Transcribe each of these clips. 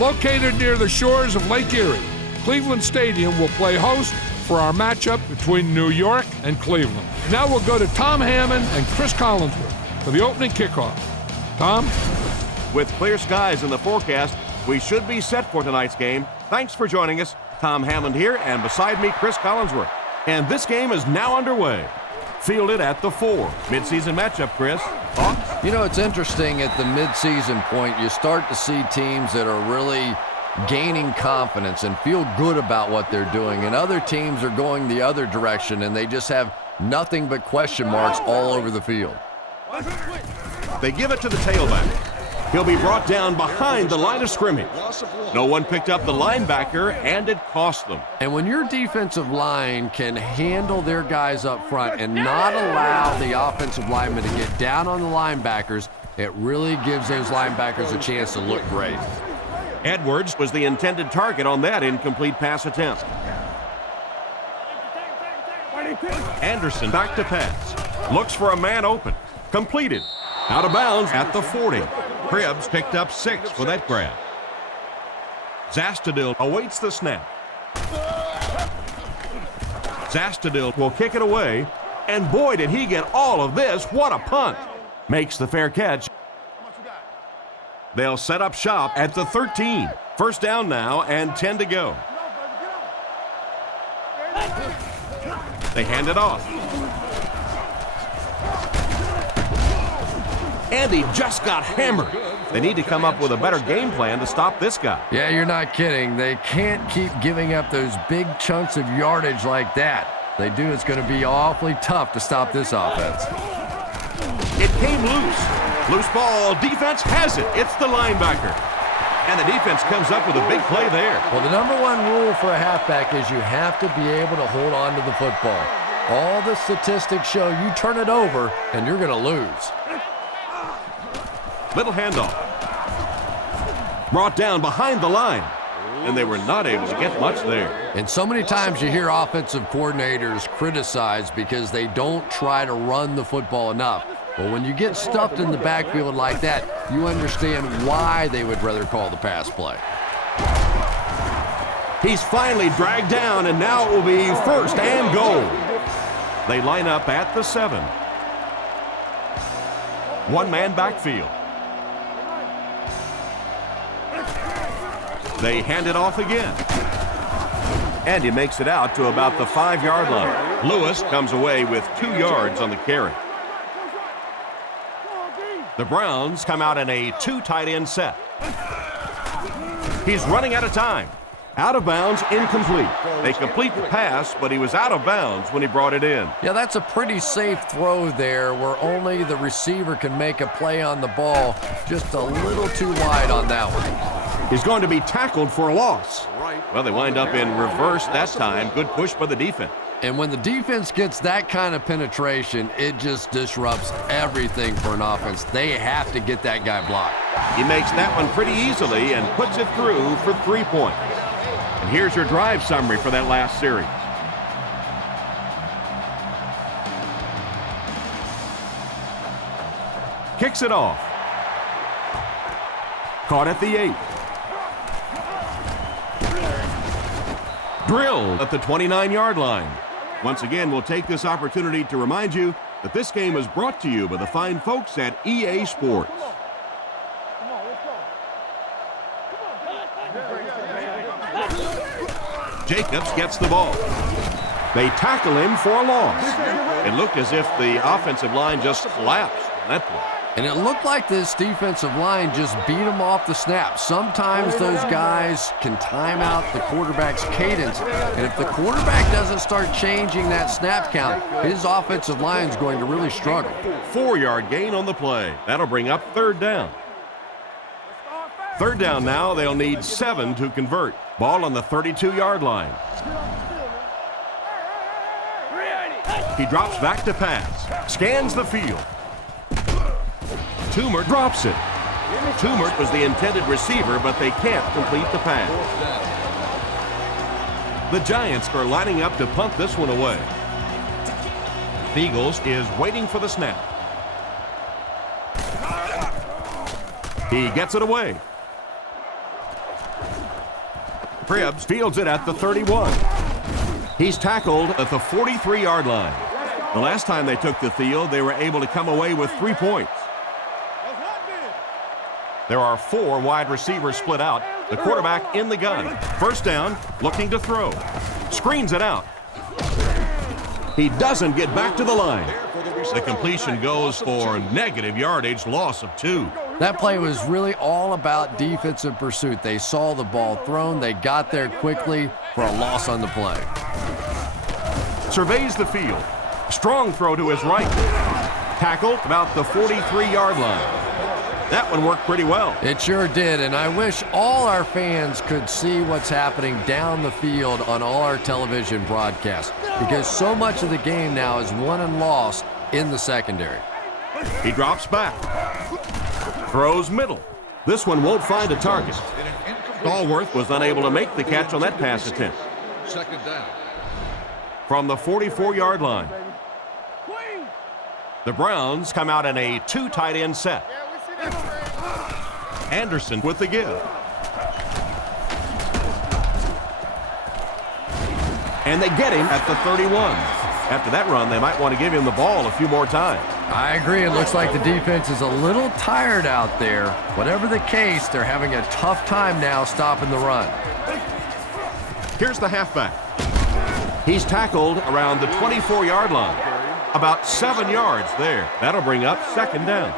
Located near the shores of Lake Erie, Cleveland Stadium will play host for our matchup between New York and Cleveland. Now we'll go to Tom Hammond and Chris Collinsworth for the opening kickoff. Tom? With clear skies in the forecast, we should be set for tonight's game. Thanks for joining us. Tom Hammond here, and beside me, Chris Collinsworth. And this game is now underway. Fielded at the 4. Midseason matchup, Chris. Thoughts? You know, it's interesting at the midseason point, you start to see teams that are really gaining confidence and feel good about what they're doing, and other teams are going the other direction, and they just have nothing but question marks all over the field. They give it to the tailback. He'll be brought down behind the line of scrimmage. No one picked up the linebacker, and it cost them. And when your defensive line can handle their guys up front and not allow the offensive linemen to get down on the linebackers, it really gives those linebackers a chance to look great. Edwards was the intended target on that incomplete pass attempt. Anderson back to pass. Looks for a man open. Completed. Out of bounds at the 40. Cribbs picked up 6 for that grab. Zastudil awaits the snap. Zastudil will kick it away. And boy, did he get all of this. What a punt. Makes the fair catch. They'll set up shop at the 13. First down now and 10 to go. They hand it off. And he just got hammered. They need to come up with a better game plan to stop this guy. Yeah, you're not kidding. They can't keep giving up those big chunks of yardage like that. They do, it's going to be awfully tough to stop this offense. It came loose. Loose ball. Defense has it. It's the linebacker. And the defense comes up with a big play there. Well, the number one rule for a halfback is you have to be able to hold on to the football. All the statistics show you turn it over and you're going to lose. Little handoff. Brought down behind the line. And they were not able to get much there. And so many times you hear offensive coordinators criticized because they don't try to run the football enough. But when you get stuffed in the backfield like that, you understand why they would rather call the pass play. He's finally dragged down, and now it will be first and goal. They line up at the 7. One-man backfield. They hand it off again. And he makes it out to about the 5-yard line. Lewis comes away with 2 yards on the carry. The Browns come out in a 2 tight end set. He's running out of time. Out of bounds, incomplete. They complete the pass, but he was out of bounds when he brought it in. Yeah, that's a pretty safe throw there where only the receiver can make a play on the ball. Just a little too wide on that one. He's going to be tackled for a loss. Well, they wind up in reverse that time. Good push by the defense. And when the defense gets that kind of penetration, it just disrupts everything for an offense. They have to get that guy blocked. He makes that one pretty easily and puts it through for 3 points. And here's your drive summary for that last series. Kicks it off. Caught at the 8. Drilled at the 29-yard line. Once again, we'll take this opportunity to remind you that this game is brought to you by the fine folks at EA Sports. Jacobs gets the ball. They tackle him for a loss. It looked as if the offensive line just collapsed on that play. And it looked like this defensive line just beat him off the snap. Sometimes those guys can time out the quarterback's cadence. And if the quarterback doesn't start changing that snap count, his offensive line is going to really struggle. 4-yard gain on the play. That'll bring up 3rd down. 3rd down now. They'll need 7 to convert. Ball on the 32-yard line. He drops back to pass. Scans the field. Toomer drops it. Toomer was the intended receiver, but they can't complete the pass. The Giants are lining up to punt this one away. Eagles is waiting for the snap. He gets it away. Cribbs fields it at the 31. He's tackled at the 43-yard line. The last time they took the field, they were able to come away with 3 points. There are 4 wide receivers split out. The quarterback in the gun. First down, looking to throw. Screens it out. He doesn't get back to the line. The completion goes for negative yardage, loss of 2. That play was really all about defensive pursuit. They saw the ball thrown. They got there quickly for a loss on the play. Surveys the field. Strong throw to his right. Tackled about the 43-yard line. That one worked pretty well. It sure did, and I wish all our fans could see what's happening down the field on all our television broadcasts, because so much of the game now is won and lost in the secondary. He drops back. Throws middle. This one won't find a target. Stallworth was unable to make the catch on that pass attempt. Second down. From the 44-yard line, the Browns come out in a 2 tight end set. Anderson with the give. And they get him at the 31. After that run, they might want to give him the ball a few more times. I agree. It looks like the defense is a little tired out there. Whatever the case, they're having a tough time now stopping the run. Here's the halfback. He's tackled around the 24-yard line. About 7 yards there. That'll bring up second down.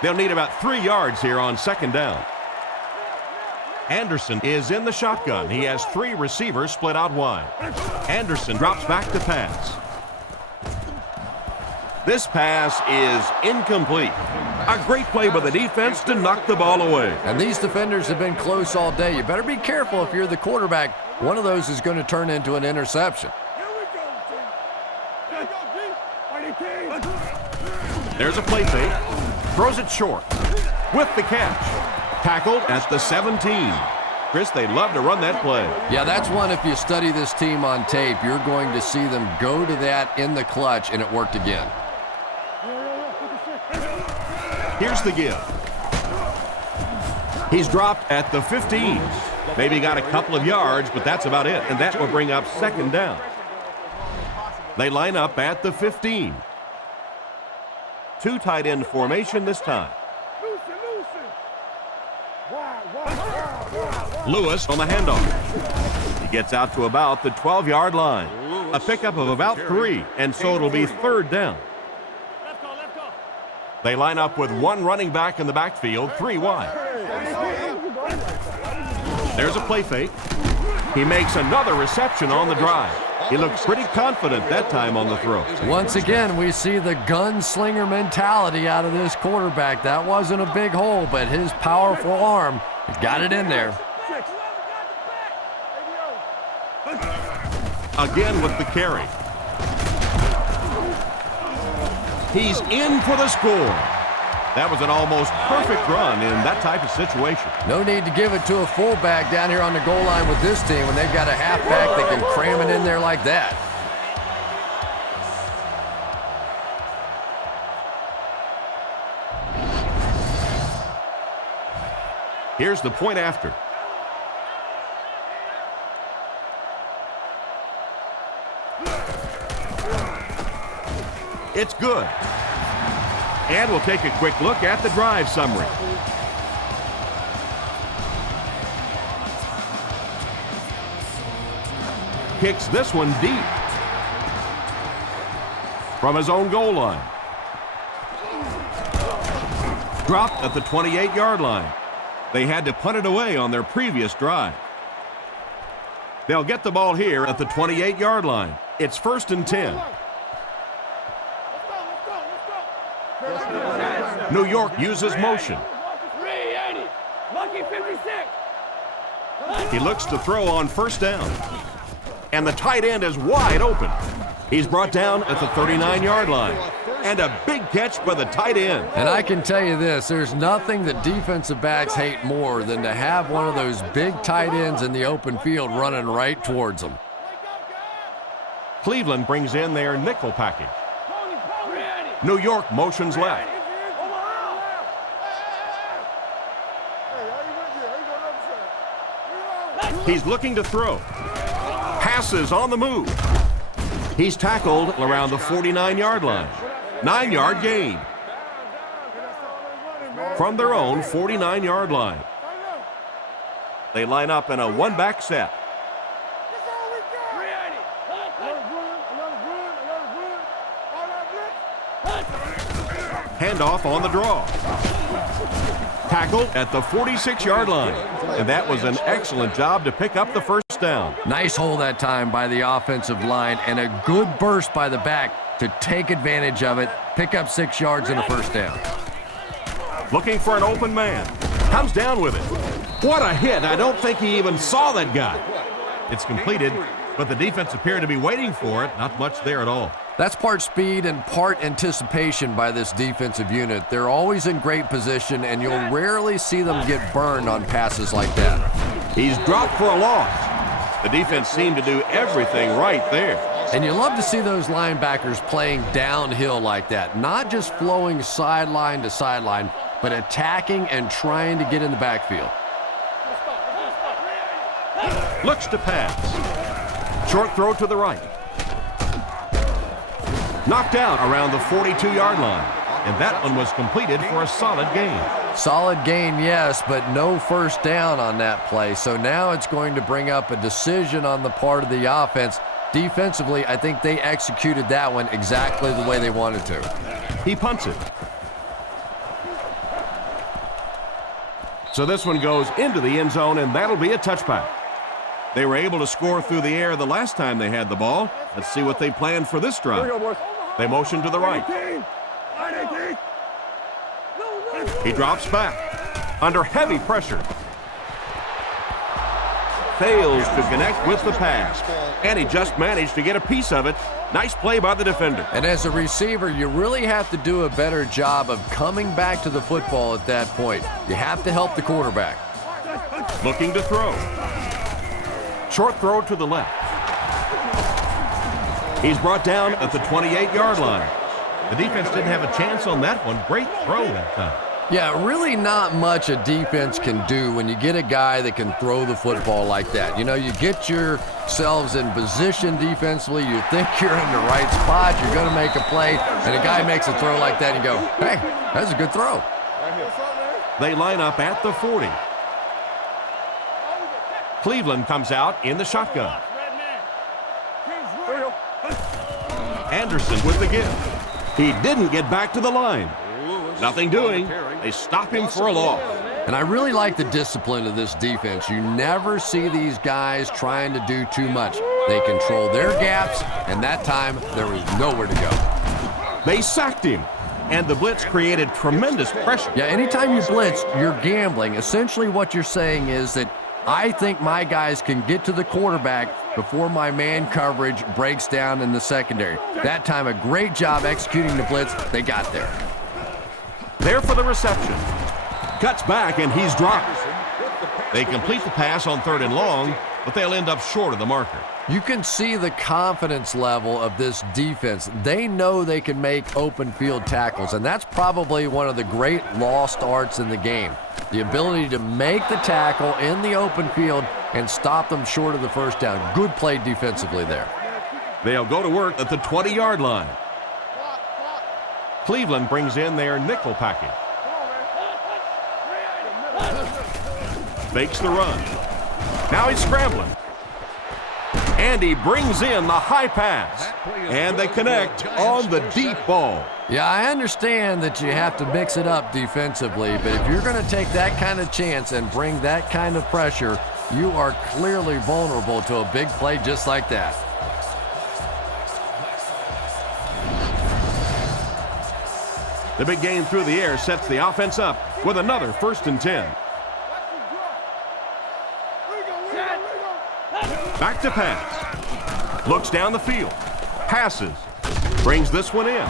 They'll need about 3 yards here on second down. Anderson is in the shotgun. He has 3 receivers split out wide. Anderson drops back to pass. This pass is incomplete. A great play by the defense to knock the ball away. And these defenders have been close all day. You better be careful if you're the quarterback. One of those is going to turn into an interception. There's a play fake. Throws it short. With the catch. Tackled at the 17. Chris, they love to run that play. Yeah, that's one, if you study this team on tape, you're going to see them go to that in the clutch, and it worked again. Here's the give. He's dropped at the 15. Maybe got a couple of yards, but that's about it, and that will bring up second down. They line up at the 15. 2 tight end formation this time. Lewis on the handoff. He gets out to about the 12-yard line. A pickup of about 3, and so it'll be third down. They line up with 1 running back in the backfield, 3 wide. There's a play fake. He makes another reception on the drive. He looks pretty confident that time on the throw. Once again, we see the gunslinger mentality out of this quarterback. That wasn't a big hole, but his powerful arm got it in there. Again with the carry. He's in for the score. That was an almost perfect run in that type of situation. No need to give it to a fullback down here on the goal line with this team when they've got a halfback that can cram it in there like that. Here's the point after. It's good. And we'll take a quick look at the drive summary. Kicks this one deep from his own goal line. Dropped at the 28-yard line. They had to punt it away on their previous drive. They'll get the ball here at the 28-yard line. It's 1st and 10. New York uses motion. He looks to throw on first down. And the tight end is wide open. He's brought down at the 39-yard line. And a big catch by the tight end. And I can tell you this, there's nothing that defensive backs hate more than to have one of those big tight ends in the open field running right towards them. Cleveland brings in their nickel package. New York motions left. He's looking to throw. Passes on the move. He's tackled around the 49-yard line. 9-yard gain. From their own 49-yard line. They line up in a one-back set. Handoff on the draw. Tackled at the 46-yard line. And that was an excellent job to pick up the first down. Nice hold that time by the offensive line and a good burst by the back to take advantage of it, pick up 6 yards and a first down. Looking for an open man. Comes down with it. What a hit. I don't think he even saw that guy. It's completed, but the defense appeared to be waiting for it. Not much there at all. That's part speed and part anticipation by this defensive unit. They're always in great position, and you'll rarely see them get burned on passes like that. He's dropped for a loss. The defense seemed to do everything right there. And you love to see those linebackers playing downhill like that, not just flowing sideline to sideline, but attacking and trying to get in the backfield. Looks to pass. Short throw to the right. Knocked out around the 42-yard line. And that one was completed for a solid gain. Solid gain, yes, but no first down on that play. So now it's going to bring up a decision on the part of the offense. Defensively, I think they executed that one exactly the way they wanted to. He punts it. So this one goes into the end zone, and that'll be a touchback. They were able to score through the air the last time they had the ball. Let's see what they planned for this drive. They motion to the right. He drops back under heavy pressure. Fails to connect with the pass. And he just managed to get a piece of it. Nice play by the defender. And as a receiver, you really have to do a better job of coming back to the football at that point. You have to help the quarterback. Looking to throw. Short throw to the left. He's brought down at the 28-yard line. The defense didn't have a chance on that one. Great throw that time. Yeah, really not much a defense can do when you get a guy that can throw the football like that. You know, you get yourselves in position defensively, you think you're in the right spot, you're going to make a play, and a guy makes a throw like that and you go, hey, that's a good throw. They line up at the 40. Cleveland comes out in the shotgun. Anderson with the give. He didn't get back to the line. Nothing doing. They stop him for a loss. And I really like the discipline of this defense. You never see these guys trying to do too much. They control their gaps, and that time there was nowhere to go. They sacked him, and the blitz created tremendous pressure. Yeah, anytime you blitz, you're gambling. Essentially what you're saying is that I think my guys can get to the quarterback before my man coverage breaks down in the secondary. That time, a great job executing the blitz. They got there. There for the reception. Cuts back, and he's dropped. They complete the pass on 3rd and long, but they'll end up short of the marker. You can see the confidence level of this defense. They know they can make open field tackles, and that's probably one of the great lost arts in the game. The ability to make the tackle in the open field and stop them short of the first down. Good play defensively there. They'll go to work at the 20-yard line. Cleveland brings in their nickel package. Fakes the run. Now he's scrambling. And he brings in the high pass. And they connect on the deep ball. Yeah, I understand that you have to mix it up defensively, but if you're going to take that kind of chance and bring that kind of pressure, you are clearly vulnerable to a big play just like that. The big gain through the air sets the offense up with another 1st and 10. Back to pass. Looks down the field. Passes. Brings this one in.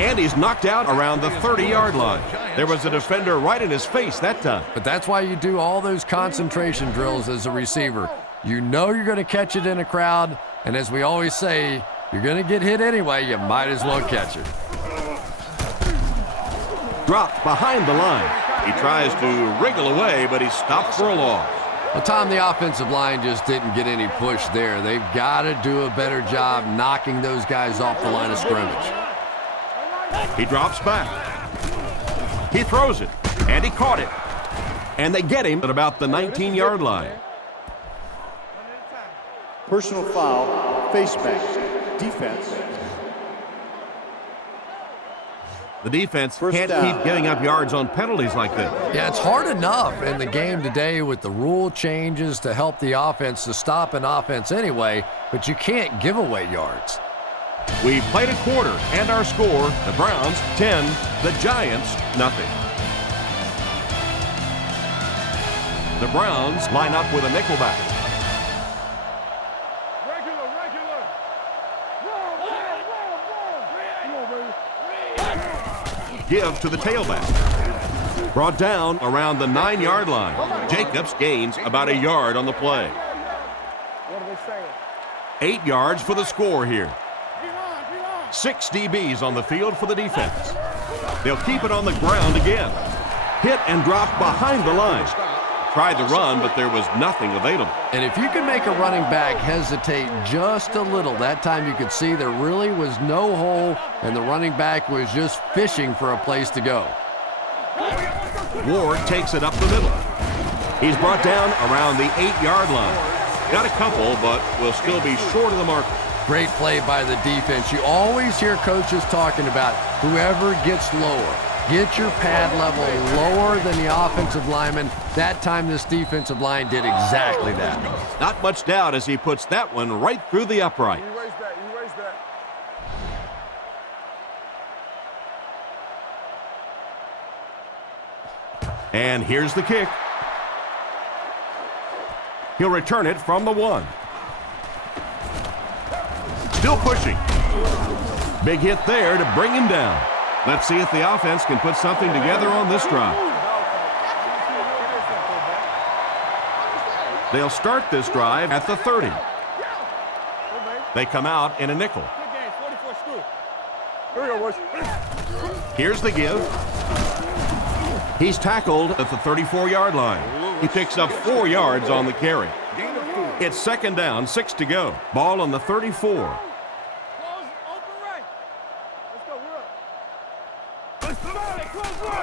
And he's knocked out around the 30-yard line. There was a defender right in his face that time. But that's why you do all those concentration drills as a receiver. You know you're going to catch it in a crowd, and as we always say, you're going to get hit anyway, you might as well catch it. Dropped behind the line. He tries to wriggle away, but he's stopped for a loss. Well, Tom, the offensive line just didn't get any push there. They've got to do a better job knocking those guys off the line of scrimmage. He drops back. He throws it, and he caught it. And they get him at about the 19-yard line. Personal foul, face mask, defense. The defense can't keep giving up yards on penalties like this. Yeah, it's hard enough in the game today with the rule changes to help the offense to stop an offense anyway, but you can't give away yards. We've played a quarter, and our score, the Browns 10, the Giants nothing. The Browns line up with a nickelback. Give to the tailback. Brought down around the 9-yard line. Jacobs gains about a yard on the play. 8 yards for the score here. 6 DBs on the field for the defense. They'll keep it on the ground again. Hit and drop behind the line. Tried to run, but there was nothing available. And if you can make a running back hesitate just a little, that time you could see there really was no hole, and the running back was just fishing for a place to go. Ward takes it up the middle. He's brought down around the 8-yard line. Got a couple, but will still be short of the marker. Great play by the defense. You always hear coaches talking about whoever gets lower. Get your pad level lower than the offensive lineman. That time this defensive line did exactly that. Not much doubt as he puts that one right through the upright. And here's the kick. He'll return it from the 1. Still pushing. Big hit there to bring him down. Let's see if the offense can put something together on this drive. They'll start this drive at the 30. They come out in a nickel. Here's the give. He's tackled at the 34-yard line. He picks up 4 yards on the carry. It's second down, 6 to go. Ball on the 34.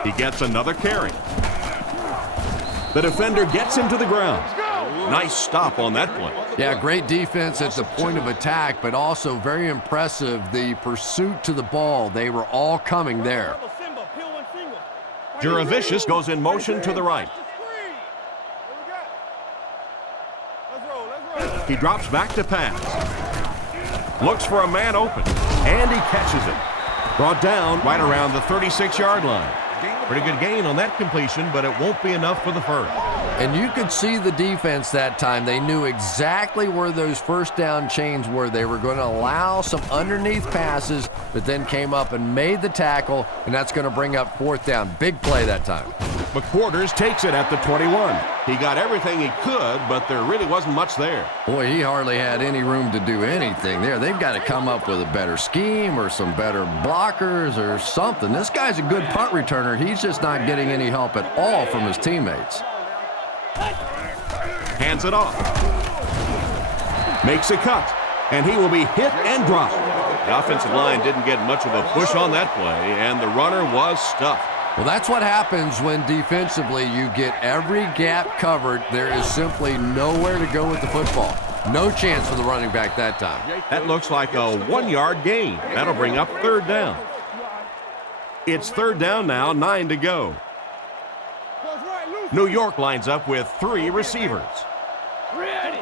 He gets another carry. The defender gets him to the ground. Nice stop on that play. Yeah, great defense at the point of attack, but also very impressive the pursuit to the ball. They were all coming there. Juravicius goes in motion to the right. He drops back to pass. Looks for a man open, and he catches it. Brought down right around the 36-yard line. Pretty good gain on that completion, but it won't be enough for the first. And you could see the defense that time. They knew exactly where those first down chains were. They were going to allow some underneath passes, but then came up and made the tackle, and that's going to bring up 4th down. Big play that time. McQuarters takes it at the 21. He got everything he could, but there really wasn't much there. Boy, he hardly had any room to do anything there. They've got to come up with a better scheme or some better blockers or something. This guy's a good punt returner. He's just not getting any help at all from his teammates. Hands it off. Makes a cut, and he will be hit and dropped. The offensive line didn't get much of a push on that play, and the runner was stuffed. Well, that's what happens when defensively you get every gap covered. There is simply nowhere to go with the football. No chance for the running back that time. That looks like a 1-yard gain. That'll bring up 3rd down. It's 3rd down now, 9 to go. New York lines up with 3 receivers.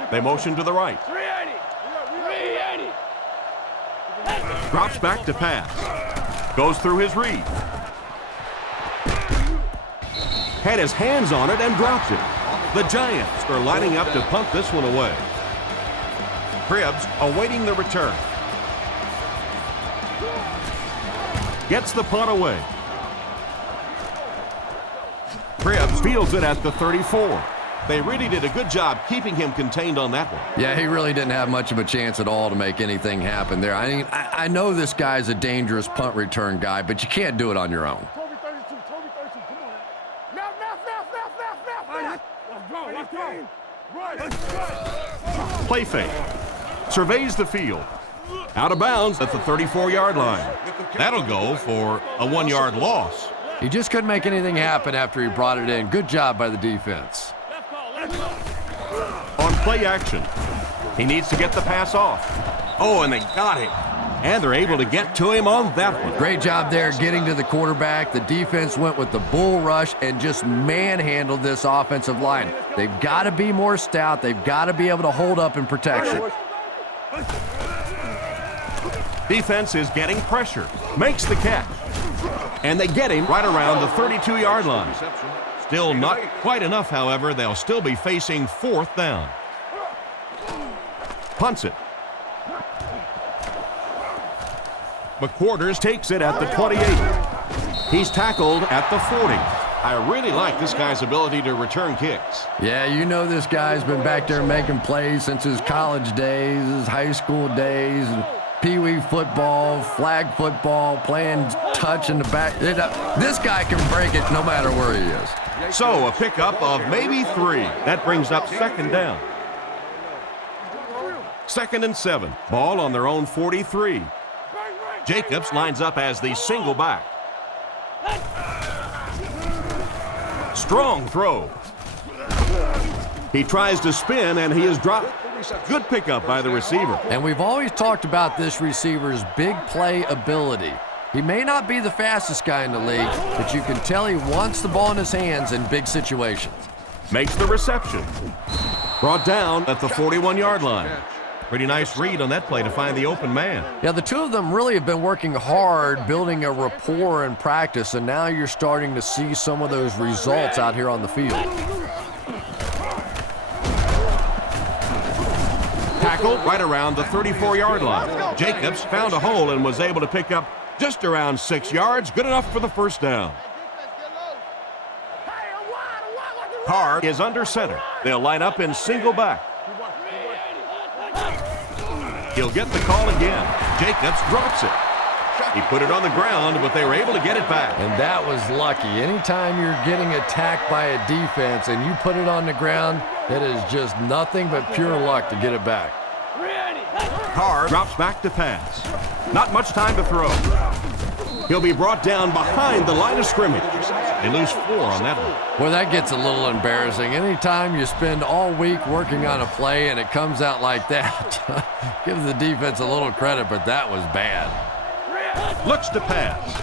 They motion to the right. Drops back to pass. Goes through his read. Had his hands on it and dropped it. The Giants are lining up to punt this one away. Cribbs awaiting the return. Gets the punt away. Cribbs fields it at the 34. They really did a good job keeping him contained on that one. Yeah, he really didn't have much of a chance at all to make anything happen there. I mean, I know this guy's a dangerous punt return guy, but you can't do it on your own. Play fake. Surveys the field. Out of bounds at the 34-yard line. That'll go for a 1-yard loss. He just couldn't make anything happen after he brought it in. Good job by the defense. On play action, he needs to get the pass off. Oh, and they got him. And they're able to get to him on that one. Great job there getting to the quarterback. The defense went with the bull rush and just manhandled this offensive line. They've got to be more stout. They've got to be able to hold up in protection. Defense is getting pressure. Makes the catch. And they get him right around the 32-yard line. Still not quite enough, however. They'll still be facing 4th down. Punts it. McQuarters takes it at the 28. He's tackled at the 40. I really like this guy's ability to return kicks. Yeah, you know this guy's been back there making plays since his college days, his high school days, pee-wee football, flag football, playing touch in the back. This guy can break it no matter where he is. So a pickup of maybe 3. That brings up 2nd down. 2nd and 7. Ball on their own 43. Jacobs lines up as the single back. Strong throw. He tries to spin, and he is dropped. Good pickup by the receiver. And we've always talked about this receiver's big play ability. He may not be the fastest guy in the league, but you can tell he wants the ball in his hands in big situations. Makes the reception. Brought down at the 41-yard line. Pretty nice read on that play to find the open man. Yeah, the two of them really have been working hard, building a rapport in practice, and now you're starting to see some of those results out here on the field. Tackled right around the 34-yard line. Jacobs found a hole and was able to pick up just around 6 yards, good enough for the 1st down. Carr is under center. They'll line up in single back. He'll get the call again. Jacobs drops it. He put it on the ground, but they were able to get it back. And that was lucky. Anytime you're getting attacked by a defense and you put it on the ground, it is just nothing but pure luck to get it back. Carr drops back to pass. Not much time to throw. He'll be brought down behind the line of scrimmage. They lose 4 on that one. Well, that gets a little embarrassing. Anytime you spend all week working on a play and it comes out like that, give the defense a little credit, but that was bad. Looks to pass.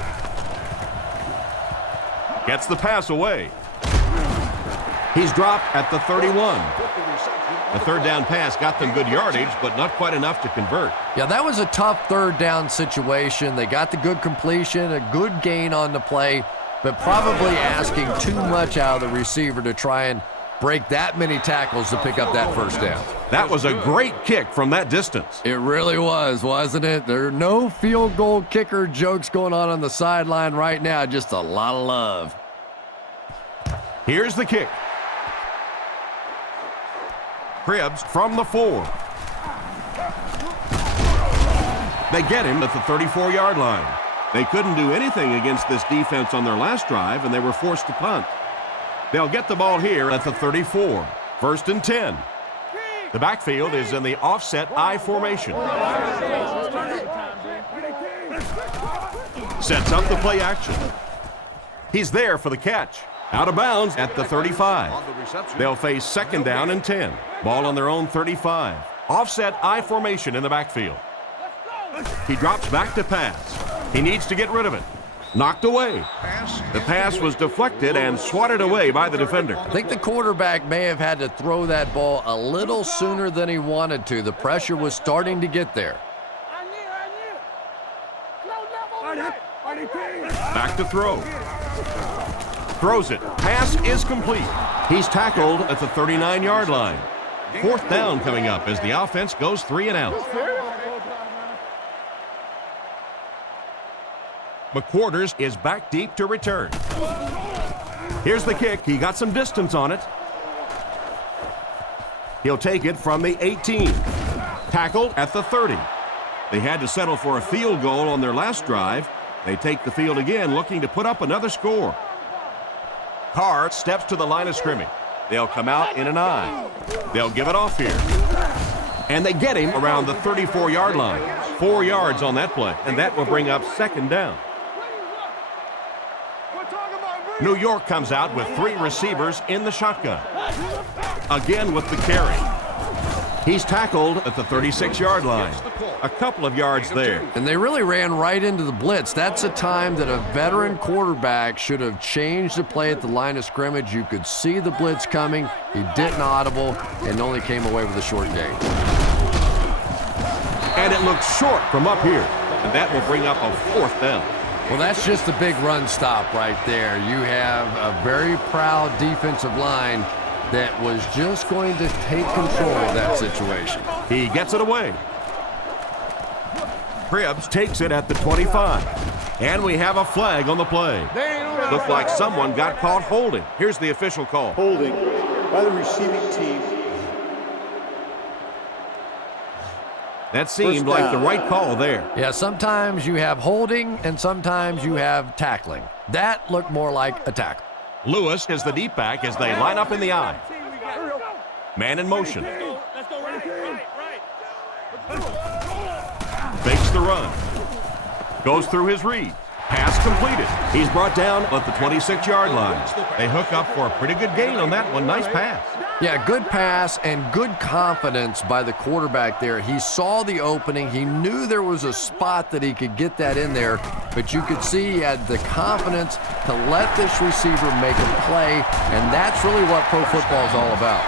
Gets the pass away. He's dropped at the 31. The 3rd down pass got them good yardage, but not quite enough to convert. Yeah, that was a tough 3rd down situation. They got the good completion, a good gain on the play, but probably asking too much out of the receiver to try and break that many tackles to pick up that 1st down. That was a great kick from that distance. It really was, wasn't it? There are no field goal kicker jokes going on the sideline right now, just a lot of love. Here's the kick. Cribbs from the 4. They get him at the 34-yard line. They couldn't do anything against this defense on their last drive, and they were forced to punt. They'll get the ball here at the 34. 1st and 10. The backfield is in the offset I formation. Sets up the play action. He's there for the catch. Out of bounds at the 35. They'll face 2nd down and 10. Ball on their own 35. Offset I formation in the backfield. He drops back to pass. He needs to get rid of it. Knocked away. The pass was deflected and swatted away by the defender. I think the quarterback may have had to throw that ball a little sooner than he wanted to. The pressure was starting to get there. Back to throw. Throws it. Pass is complete. He's tackled at the 39-yard line. 4th down coming up as the offense goes 3 and out. McQuarters is back deep to return. Here's the kick. He got some distance on it. He'll take it from the 18. Tackled at the 30. They had to settle for a field goal on their last drive. They take the field again, looking to put up another score. Carr steps to the line of scrimmage. They'll come out in an I. They'll give it off here. And they get him around the 34-yard line. 4 yards on that play, and that will bring up second down. New York comes out with 3 receivers in the shotgun. Again with the carry. He's tackled at the 36-yard line. A couple of yards there. And they really ran right into the blitz. That's a time that a veteran quarterback should have changed the play at the line of scrimmage. You could see the blitz coming. He didn't audible and only came away with a short gain. And it looks short from up here. And that will bring up a 4th down. Well, that's just a big run stop right there. You have a very proud defensive line that was just going to take control of that situation. He gets it away. Cribbs takes it at the 25. And we have a flag on the play. Looked like someone got caught holding. Here's the official call. Holding by the receiving team. That seemed like the right call there. Yeah, sometimes you have holding and sometimes you have tackling. That looked more like a tackle. Lewis is the deep back as they line up in the I. Man in motion. Fakes the run. Goes through his read. Pass completed. He's brought down at the 26-yard line. They hook up for a pretty good gain on that one. Nice pass. Yeah, good pass and good confidence by the quarterback there. He saw the opening. He knew there was a spot that he could get that in there, but you could see he had the confidence to let this receiver make a play, and that's really what pro football is all about.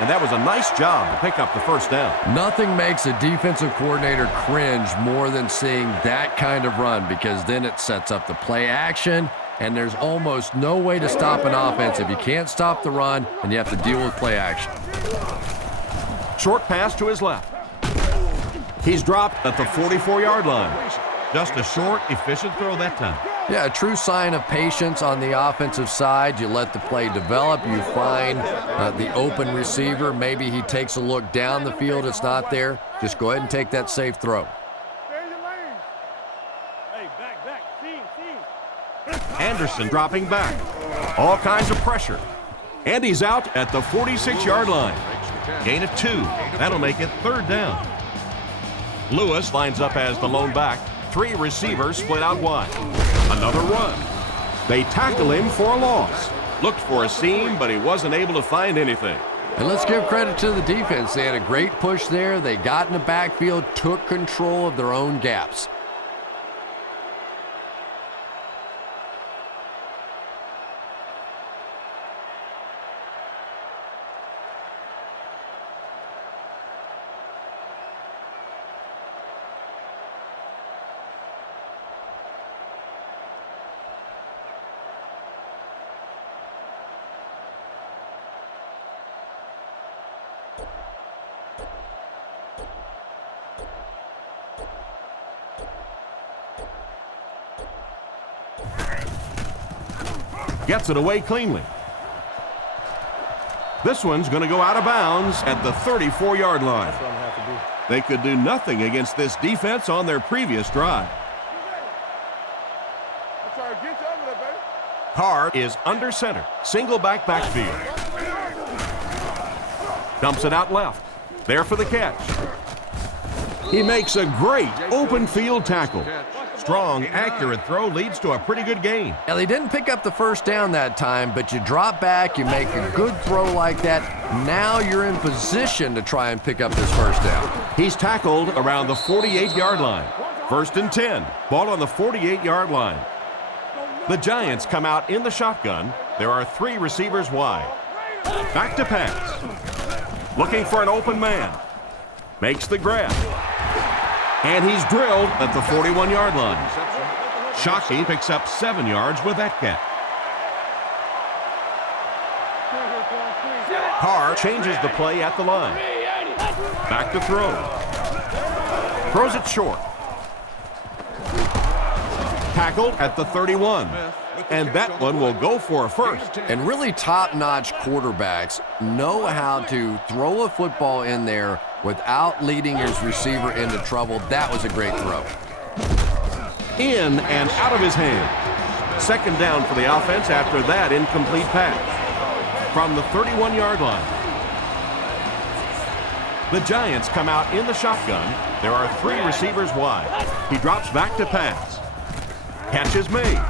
And that was a nice job to pick up the first down. Nothing makes a defensive coordinator cringe more than seeing that kind of run, because then it sets up the play action, and there's almost no way to stop an offense if you can't stop the run and you have to deal with play action. Short pass to his left. He's dropped at the 44-yard line. Just a short, efficient throw that time. Yeah, a true sign of patience on the offensive side. You let the play develop. You find the open receiver. Maybe he takes a look down the field. It's not there. Just go ahead and take that safe throw. Anderson dropping back. All kinds of pressure. And he's out at the 46-yard line. Gain of 2. That'll make it 3rd down. Lewis lines up as the lone back. 3 receivers split out wide. Another run. They tackle him for a loss. Looked for a seam, but he wasn't able to find anything. And let's give credit to the defense. They had a great push there. They got in the backfield, took control of their own gaps. Gets it away cleanly. This one's going to go out of bounds at the 34-yard line. They could do nothing against this defense on their previous drive. Carr is under center. Single backfield. Dumps it out left. There for the catch. He makes a great open field tackle. Strong, accurate throw leads to a pretty good gain. Now, they didn't pick up the first down that time, but you drop back, you make a good throw like that. Now you're in position to try and pick up this first down. He's tackled around the 48-yard line. 1st and 10. Ball on the 48-yard line. The Giants come out in the shotgun. There are 3 receivers wide. Back to pass. Looking for an open man. Makes the grab. And he's drilled at the 41-yard line. Shockey picks up 7 yards with that catch. Carr changes the play at the line. Back to throw. Throws it short. Tackled at the 31. And that one will go for a first. And really top-notch quarterbacks know how to throw a football in there without leading his receiver into trouble. That was a great throw. In and out of his hand. 2nd down for the offense after that incomplete pass. from the 31-yard line. The Giants come out in the shotgun. There are 3 receivers wide. He drops back to pass. Catch is made.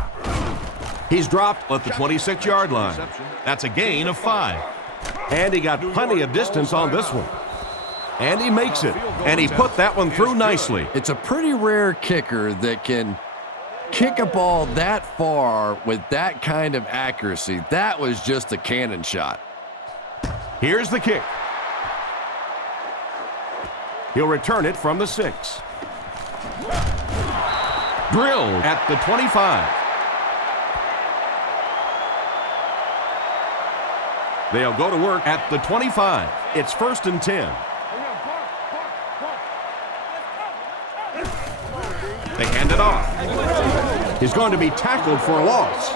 He's dropped at the 26-yard line. That's a gain of 5. And he got plenty of distance on this one. And he makes it. And he put that one through nicely. It's a pretty rare kicker that can kick a ball that far with that kind of accuracy. That was just a cannon shot. Here's the kick. He'll return it from the 6. Drilled at the 25. They'll go to work at the 25. It's 1st and 10. They hand it off. He's going to be tackled for a loss.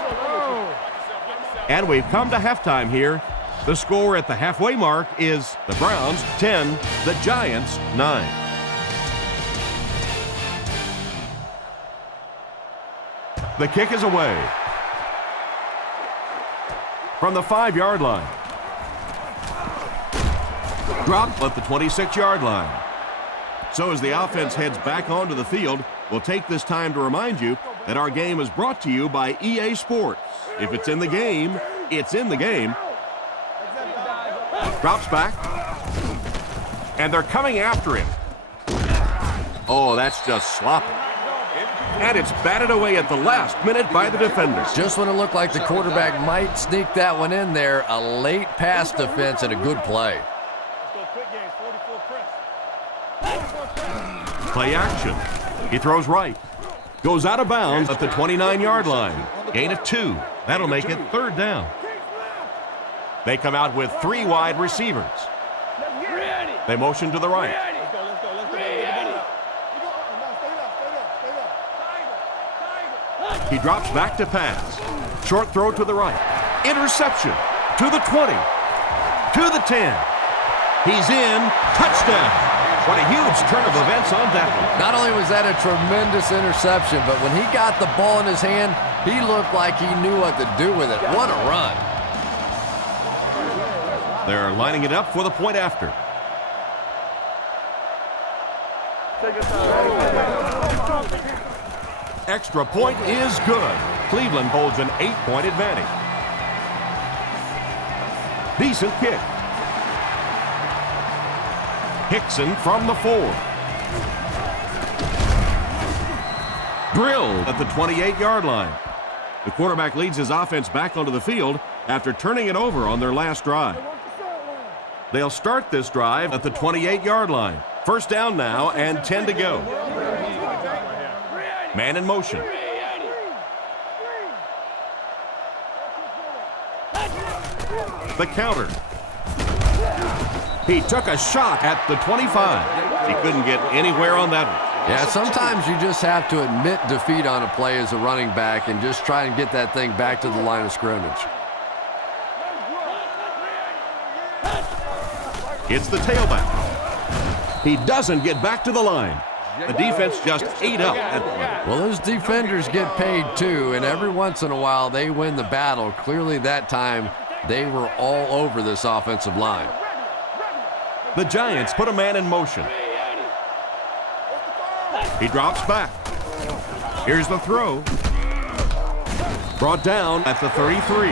And we've come to halftime here. The score at the halfway mark is the Browns 10, the Giants 9. The kick is away. From the 5-yard line. Dropped at the 26-yard line. So as the offense heads back onto the field, we'll take this time to remind you that our game is brought to you by EA Sports. If it's in the game, it's in the game. Drops back. And they're coming after him. Oh, that's just sloppy. And it's batted away at the last minute by the defenders. Just when it looked like the quarterback might sneak that one in there, a late pass defense and a good play. Play action. He throws right. Goes out of bounds at the 29-yard line. Gain of 2. That'll make it 3rd down. They come out with 3 wide receivers. They motion to the right. He drops back to pass. Short throw to the right. Interception. To the 20. To the 10. He's in. Touchdown. What a huge turn of events on that one. Not only was that a tremendous interception, but when he got the ball in his hand, he looked like he knew what to do with it. What a run. They're lining it up for the point after. Extra point is good. Cleveland holds an 8-point advantage. Decent kick. Hickson from the 4. Drilled at the 28-yard line. The quarterback leads his offense back onto the field after turning it over on their last drive. They'll start this drive at the 28-yard line. 1st down now and 10 to go. Man in motion. The counter. He took a shot at the 25. He couldn't get anywhere on that one. Yeah, sometimes you just have to admit defeat on a play as a running back and just try and get that thing back to the line of scrimmage. It's the tailback. He doesn't get back to the line. The defense just ate up that point. Well, those defenders get paid too, and every once in a while they win the battle. Clearly that time they were all over this offensive line. The Giants put a man in motion. He drops back. Here's the throw. Brought down at the 33.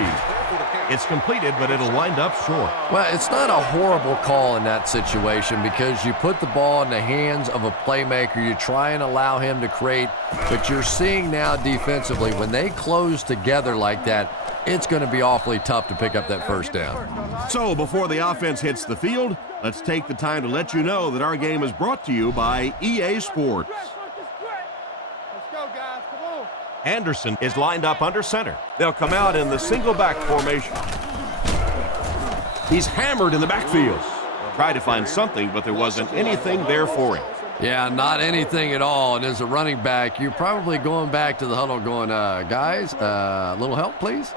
It's completed, but it'll wind up short. Well, it's not a horrible call in that situation because you put the ball in the hands of a playmaker. You try and allow him to create, but you're seeing now defensively, when they close together like that, it's going to be awfully tough to pick up that 1st down. So before the offense hits the field, let's take the time to let you know that our game is brought to you by EA Sports. Anderson is lined up under center. They'll come out in the single back formation. He's hammered in the backfield. Tried to find something, but there wasn't anything there for him. Yeah, not anything at all. And as a running back, you're probably going back to the huddle going, guys, a little help, please.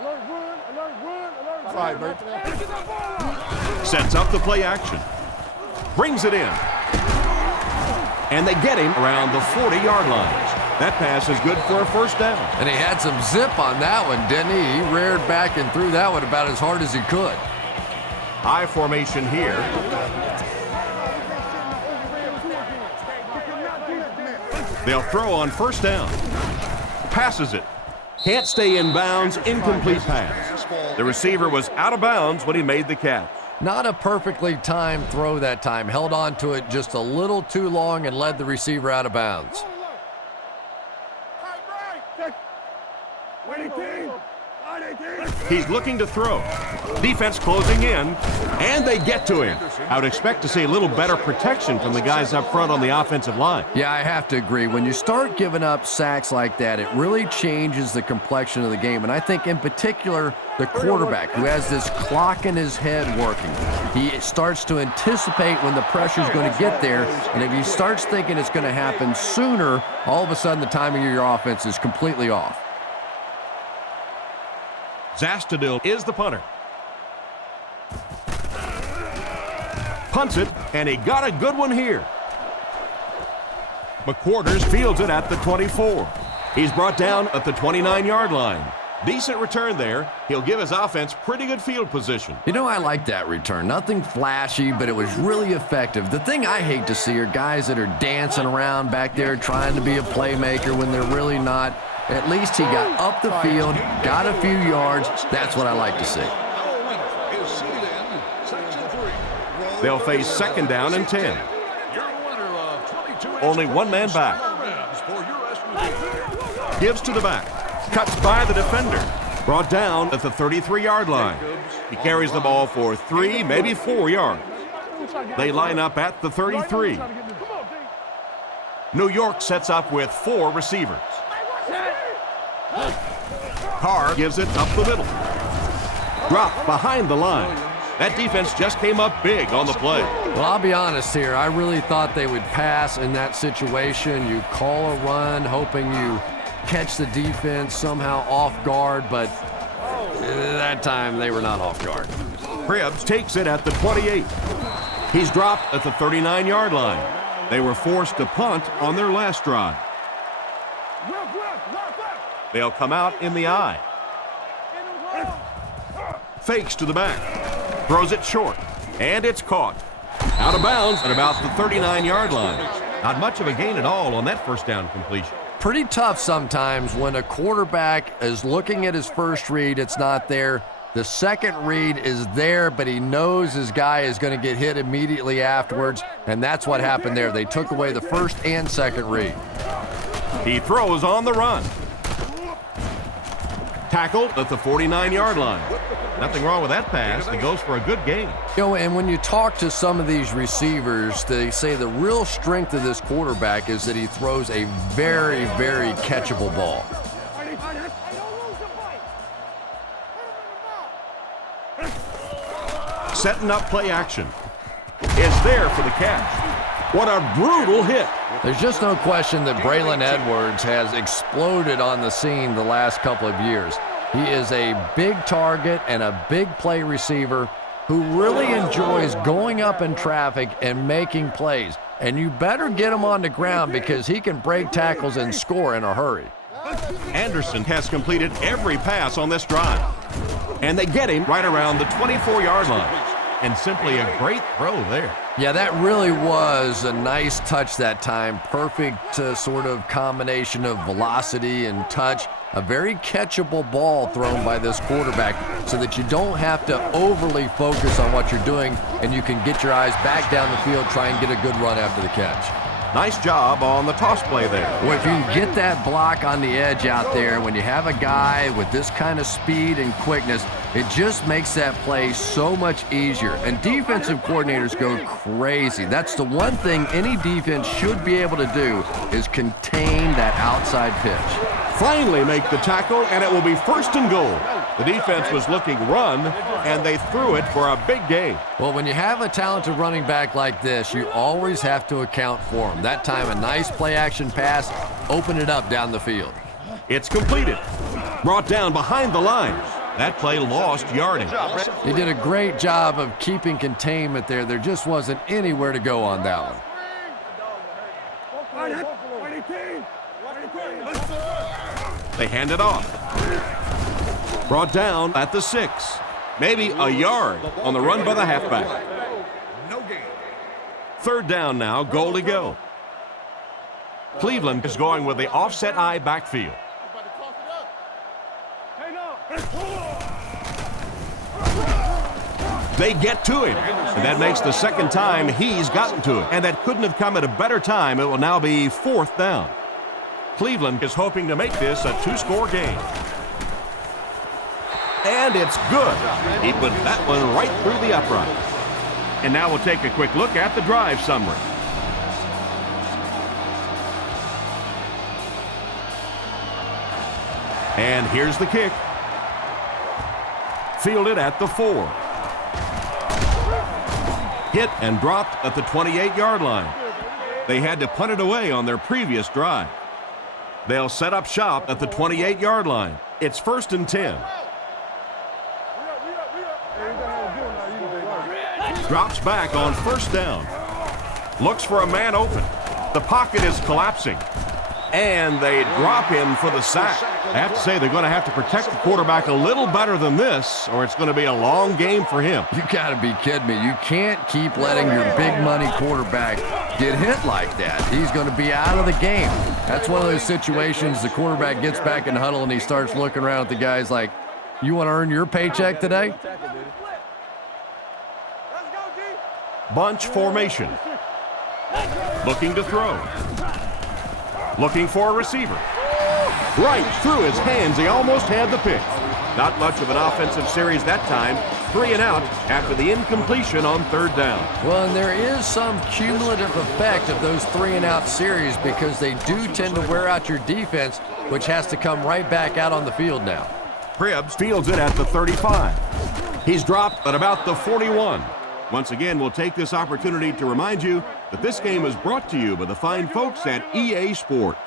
Sets up the play action. Brings it in. And they get him around the 40-yard line. That pass is good for a 1st down. And he had some zip on that one, didn't he? He reared back and threw that one about as hard as he could. I formation here. They'll throw on first down. Passes it. Can't stay in bounds. Incomplete pass. The receiver was out of bounds when he made the catch. Not a perfectly timed throw that time. Held on to it just a little too long and led the receiver out of bounds. He's looking to throw. Defense closing in, and they get to him. I would expect to see a little better protection from the guys up front on the offensive line. Yeah, I have to agree. When you start giving up sacks like that, it really changes the complexion of the game. And I think in particular, the quarterback who has this clock in his head working, he starts to anticipate when the pressure is going to get there. And if he starts thinking it's going to happen sooner, all of a sudden the timing of your offense is completely off. Zastadil is the punter. Punts it, and he got a good one here. McQuarters fields it at the 24. He's brought down at the 29-yard line. Decent return there. He'll give his offense pretty good field position. You know, I like that return. Nothing flashy, but it was really effective. The thing I hate to see are guys that are dancing around back there trying to be a playmaker when they're really not. At least he got up the field, got a few yards. That's what I like to see. They'll face second down and 10. Only one man back. Gives to the back. Cuts by the defender. Brought down at the 33-yard line. He carries the ball for 3, maybe 4 yards. They line up at the 33. New York sets up with 4 receivers. Carr gives it up the middle. Drop behind the line. That defense just came up big on the play. Well, I'll be honest here. I really thought they would pass in that situation. You call a run, hoping you catch the defense somehow off guard, but that time they were not off guard. Cribbs takes it at the 28. He's dropped at the 39-yard line. They were forced to punt on their last drive. They'll come out in the eye. Fakes to the back. Throws it short. And it's caught. Out of bounds at about the 39-yard line. Not much of a gain at all on that first down completion. Pretty tough sometimes when a quarterback is looking at his first read, it's not there. The second read is there, but he knows his guy is going to get hit immediately afterwards, and that's what happened there. They took away the first and second read. He throws on the run. Tackled at the 49-yard line. Nothing wrong with that pass. It goes for a good gain. You know, and when you talk to some of these receivers, they say the real strength of this quarterback is that he throws a very, very catchable ball. Setting up play action. Is there for the catch. What a brutal hit. There's just no question that Braylon Edwards has exploded on the scene the last couple of years. He is a big target and a big play receiver who really enjoys going up in traffic and making plays. And you better get him on the ground because he can break tackles and score in a hurry. Anderson has completed every pass on this drive. And they get him right around the 24-yard line. And simply a great throw there. Yeah, that really was a nice touch that time. Perfect sort of combination of velocity and touch. A very catchable ball thrown by this quarterback so that you don't have to overly focus on what you're doing and you can get your eyes back down the field, try and get a good run after the catch. Nice job on the toss play there. Well, if you can get that block on the edge out there, when you have a guy with this kind of speed and quickness, it just makes that play so much easier. And defensive coordinators go crazy. That's the one thing any defense should be able to do is contain that outside pitch. Finally make the tackle, and it will be first and goal. The defense was looking run, and they threw it for a big gain. Well, when you have a talented running back like this, you always have to account for him. That time, a nice play-action pass, open it up down the field. It's completed. Brought down behind the line. That play lost yardage. He did a great job of keeping containment there. There just wasn't anywhere to go on that one. They hand it off. Brought down at the 6. Maybe a yard on the run by the halfback. Third down now, goal to go. Cleveland is going with the offset eye backfield. They get to him, and that makes the second time he's gotten to it. And that couldn't have come at a better time. It will now be fourth down. Cleveland is hoping to make this a two-score game. And it's good. He put that one right through the upright. And now we'll take a quick look at the drive summary. And here's the kick. Fielded at the 4. Hit and dropped at the 28-yard line. They had to punt it away on their previous drive. They'll set up shop at the 28-yard line. It's 1st and 10. Drops back on 1st down. Looks for a man open. The pocket is collapsing. And they drop him for the sack. I have to say they're going to have to protect the quarterback a little better than this, or it's going to be a long game for him. You got to be kidding me. You can't keep letting your big money quarterback get hit like that. He's going to be out of the game. That's one of those situations the quarterback gets back in the huddle and he starts looking around at the guys like, you want to earn your paycheck today? Bunch formation. Looking to throw. Looking for a receiver. Right through his hands. He almost had the pick. Not much of an offensive series that time. 3 and out after the incompletion on 3rd down. Well, and there is some cumulative effect of those 3 and out series because they do tend to wear out your defense, which has to come right back out on the field now. Cribbs fields it at the 35. He's dropped at about the 41. Once again, we'll take this opportunity to remind you that this game is brought to you by the fine folks at EA Sports.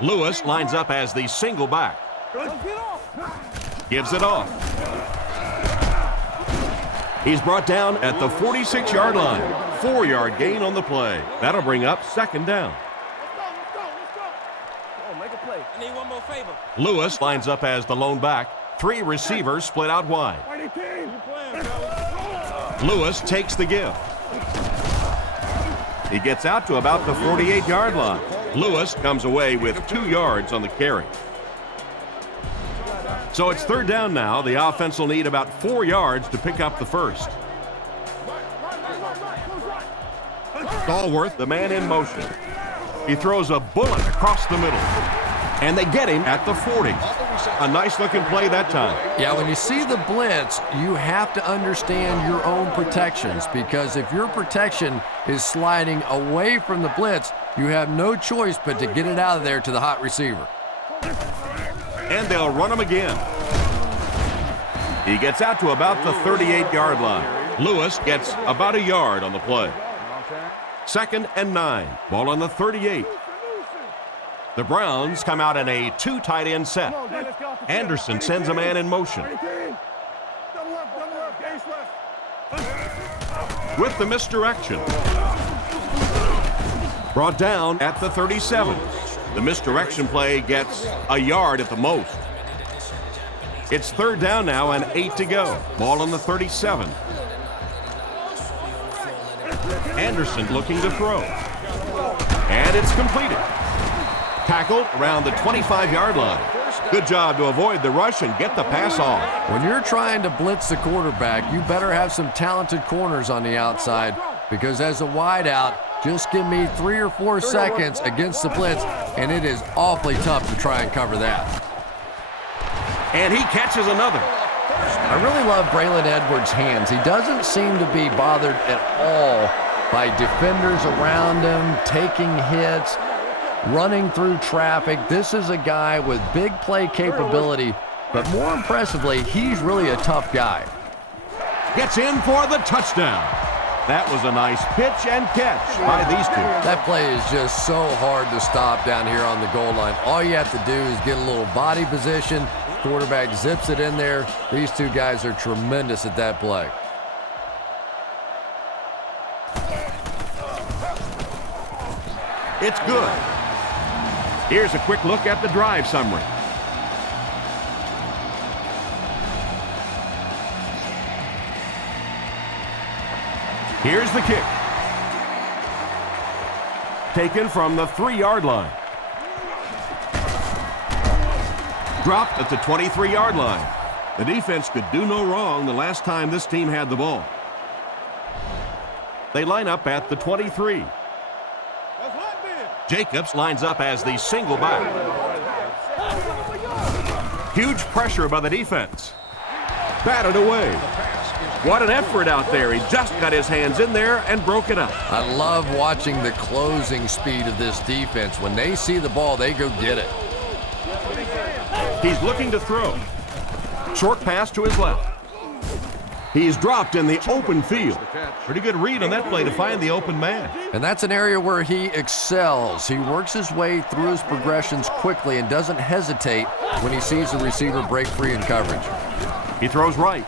Lewis lines up as the single back. Gives it off. He's brought down at the 46-yard line. 4-yard gain on the play. That'll bring up 2nd down. I need one more favor. Lewis lines up as the lone back. 3 receivers split out wide. Lewis takes the give. He gets out to about the 48-yard line. Lewis comes away with 2 yards on the carry. So it's 3rd down now. The offense will need about 4 yards to pick up the first. Stallworth, the man in motion. He throws a bullet across the middle. And they get him at the 40. A nice-looking play that time. Yeah, when you see the blitz, you have to understand your own protections because if your protection is sliding away from the blitz, you have no choice but to get it out of there to the hot receiver. And they'll run him again. He gets out to about the 38-yard line. Lewis gets about a yard on the play. 2nd and 9. Ball on the 38. The Browns come out in a 2 tight end set. Anderson sends a man in motion. With the misdirection. Brought down at the 37. The misdirection play gets a yard at the most. It's 3rd down now and 8 to go. Ball on the 37. Anderson looking to throw. And it's completed. Tackled around the 25-yard line. Good job to avoid the rush and get the pass off. When you're trying to blitz the quarterback, you better have some talented corners on the outside because as a wideout, just give me 3 or 4 seconds against the blitz, and it is awfully tough to try and cover that. And he catches another. I really love Braylon Edwards' hands. He doesn't seem to be bothered at all by defenders around him, taking hits, running through traffic. This is a guy with big play capability, but more impressively, he's really a tough guy. Gets in for the touchdown. That was a nice pitch and catch by these two. That play is just so hard to stop down here on the goal line. All you have to do is get a little body position. Quarterback zips it in there. These two guys are tremendous at that play. It's good. Here's a quick look at the drive summary. Here's the kick. Taken from the 3-yard line. Dropped at the 23-yard line. The defense could do no wrong the last time this team had the ball. They line up at the 23. Jacobs lines up as the single back. Huge pressure by the defense. Batted away. What an effort out there. He just got his hands in there and broke it up. I love watching the closing speed of this defense. When they see the ball, they go get it. He's looking to throw. Short pass to his left. He's dropped in the open field. Pretty good read on that play to find the open man. And that's an area where he excels. He works his way through his progressions quickly and doesn't hesitate when he sees the receiver break free in coverage. He throws right.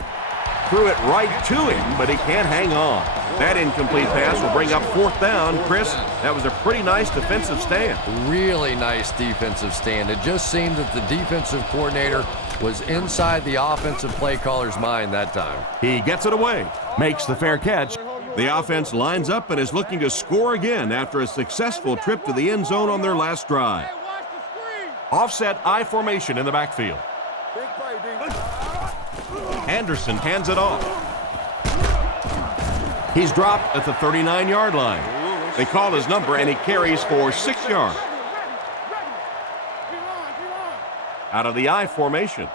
Threw it right to him, but he can't hang on. That incomplete pass will bring up 4th down. Chris, that was a pretty nice defensive stand. Really nice defensive stand. It just seemed that the defensive coordinator was inside the offensive play caller's mind that time. He gets it away, makes the fair catch. The offense lines up and is looking to score again after a successful trip to the end zone on their last drive. Offset I formation in the backfield. Anderson hands it off. He's dropped at the 39-yard line. They call his number and he carries for 6 yards. Out of the I formation.